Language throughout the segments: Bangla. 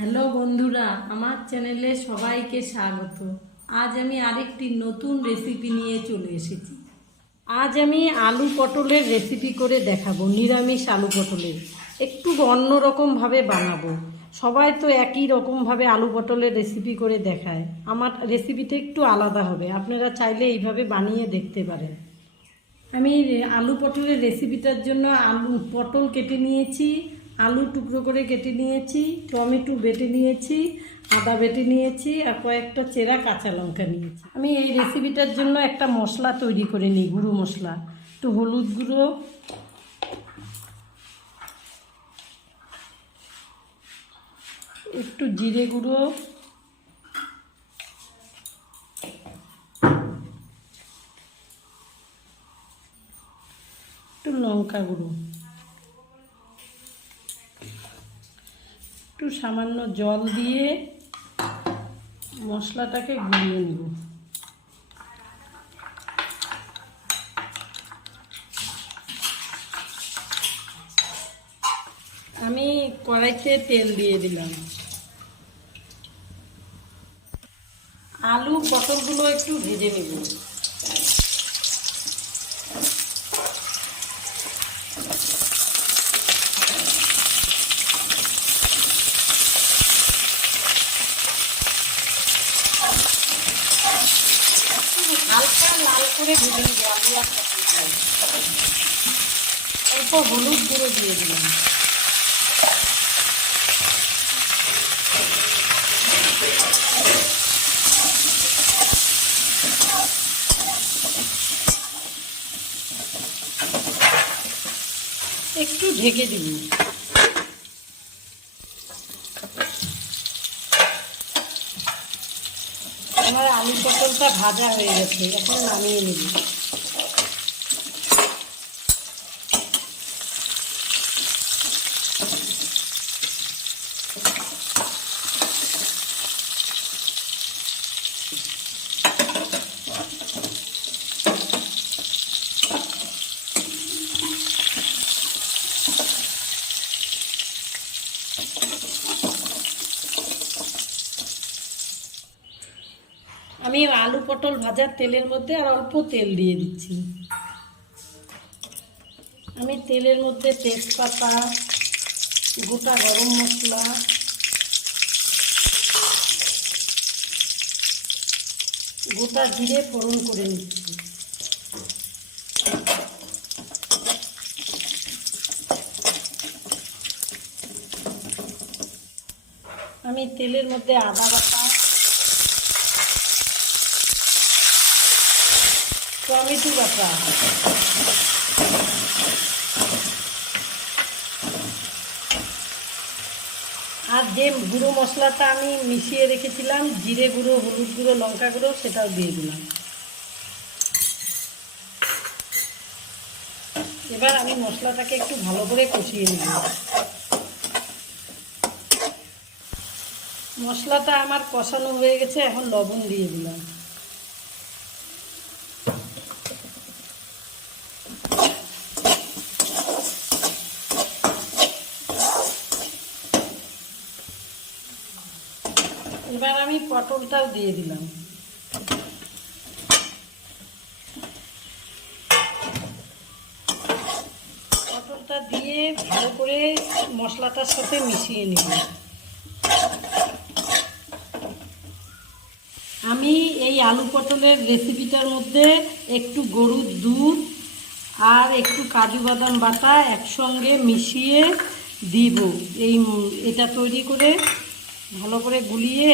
হ্যালো বন্ধুরা, আমার চ্যানেলে সবাইকে স্বাগত। আজ আমি আরেকটি নতুন রেসিপি নিয়ে চলে এসেছি। আজ আমি আলু পটলের রেসিপি করে দেখাবো। নিরামিষ আলু পটলের একটু অন্যরকমভাবে বানাবো। সবাই তো একই রকমভাবে আলু পটলের রেসিপি করে দেখায়, আমার রেসিপিটা একটু আলাদা হবে। আপনারা চাইলে এইভাবে বানিয়ে দেখতে পারেন। আমি আলু পটলের রেসিপিটার জন্য পটল কেটে নিয়েছি, আলু টুকরো করে কেটে নিয়েছি, টমেটো বেটে নিয়েছি, আদা বেটে নিয়েছি আর কয়েকটা চেরা কাঁচা লঙ্কা নিয়েছি। আমি এই রেসিপিটার জন্য একটা মশলা তৈরি করে নিই, গুঁড়ো মশলা। একটু হলুদ গুঁড়ো, একটু জিরে গুঁড়ো, একটু লঙ্কা গুঁড়ো, একটু সামান্য জল দিয়ে মশলাটাকে গুলিয়ে নেব। আমি কড়াইতে তেল দিয়ে দিলাম। আলু পটলগুলো একটু ভেজে নেব। হালকা লাল করে ভেজে নেব আলু আর পটল। অল্প হলুদ গুঁড়ো দিয়ে দিলাম। একটু ঢেকে দিব। আমার আলু পটলটা ভাজা হয়ে গেছে, এখন নামিয়ে নেব। আমি আলু পটল ভাজার তেলের মধ্যে আর অল্প তেল দিয়ে দিচ্ছি। আমি তেলের মধ্যে তেজপাতা, গোটা গরম মশলা, গোটা জিরে ফোড়ন করে নিচ্ছি। আমি তেলের মধ্যে আদা বাটা, টমেটো বাটা, আর যে গুঁড়ো মশলাটা আমি মিশিয়ে রেখেছিলাম, জিরে গুঁড়ো, হলুদ গুঁড়ো, লঙ্কা গুঁড়ো, সেটাও দিয়ে দিলাম। এবার আমি মশলাটাকে একটু ভালো করে কষিয়ে নেব। মশলাটা আমার কষানো হয়ে গেছে, এখন লবণ দিয়ে দিলাম। এবার আমি পটলটাও দিয়ে দিলাম। পটলটা দিয়ে ভালো করে মশলাটার সাথে মিশিয়ে নেব। আমি এই আলু পটলের রেসিপিটার মধ্যে একটু গরুর দুধ আর একটু কাজু বাদাম বাটা একসঙ্গে মিশিয়ে দিব। এটা তৈরি করে ভালো করে গুলিয়ে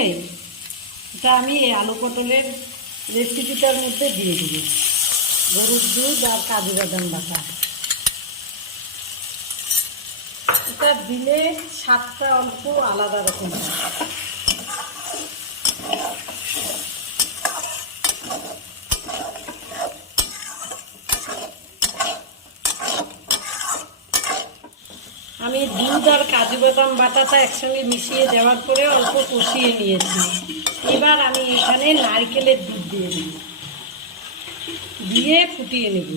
এটা আমি এই আলু পটলের রেসিপিটার মধ্যে দিয়ে দিব। গরুর দুধ আর কাজু বাদাম বাটা, এটা দিলে স্বাদটা অল্প আলাদা রকম। আমি দুধ আর কাজু বাদাম বাটাটা একসঙ্গে মিশিয়ে দেওয়ার পরে অল্প কষিয়ে নিয়েছি। এবার আমি এখানে নারকেলের দুধ দিয়ে দিই, দিয়ে ফুটিয়ে নেব।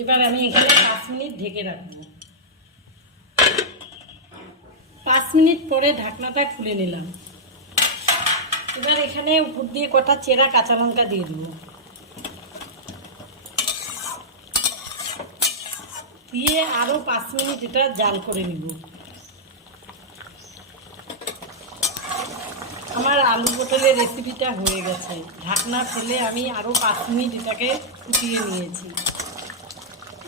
এবার আমি এখানে 5 মিনিট ঢেকে রাখবো। 5 মিনিট পরে ঢাকনাটা খুলে নিলাম। এবার এখানে উপর দিয়ে কটা চেরা কাঁচা লঙ্কা দিয়ে দেবো, দিয়ে আরও 5 মিনিট এটা জাল করে নিব। আমার আলু পটলের রেসিপিটা হয়ে গেছে। ঢাকনা ফেলে আমি আরও 5 মিনিট এটাকে ফুটিয়ে নিয়েছি।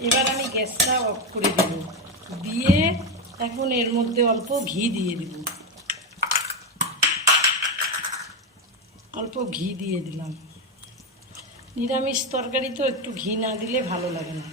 এবার আমি গ্যাসটা অফ করে দেব, দিয়ে এখন এর মধ্যে অল্প ঘি দিয়ে দেব। অল্প ঘি দিয়ে দিলাম। নিরামিষ তরকারি তো একটু ঘি না দিলে ভালো লাগে না।